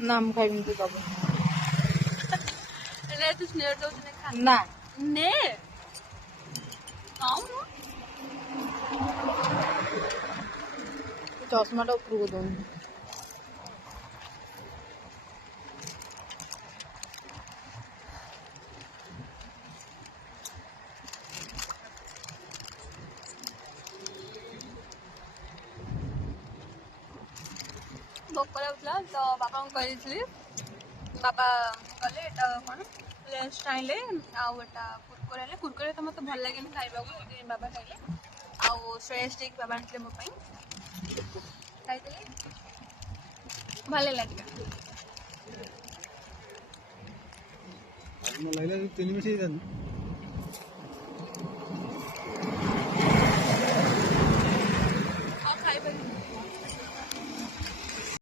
ନା ମୁଁ ଖାଇବିନି ତୁ ଦବୁ ହେଲେ ତୁ ସ୍ନେହ ଦଉଛୁ ନା ଖା ନା ନେ ଖାଉନୁ ଚଷମାଟା ଉପରକୁ ଦଉନି ଭୋକ ଲାଗୁଥିଲା ତ ବାପାଙ୍କୁ କହିଦେଇଥିଲି ବାପା ଗଲେ ଏଇଟା କ'ଣ ଲେସ୍ ଆଣିଲେ ଆଉ ଏଇଟା କୁରକୁରେ ହେଲେ କୁରକୁରେ ତ ମୋତେ ଭଲ ଲାଗେନି ଖାଇବାକୁ ସେଥିପାଇଁ ବାବା ଖାଇଲେ ଆଉ ସୋୟା ଷ୍ଟିକ୍ ବାବା ଆଣିଥିଲେ ମୋ ପାଇଁ ଖାଇଦେଲି ଭଲ ଲାଗିଲା ତିନି ମିନିଟ୍ ହେଇଥାନ୍ତି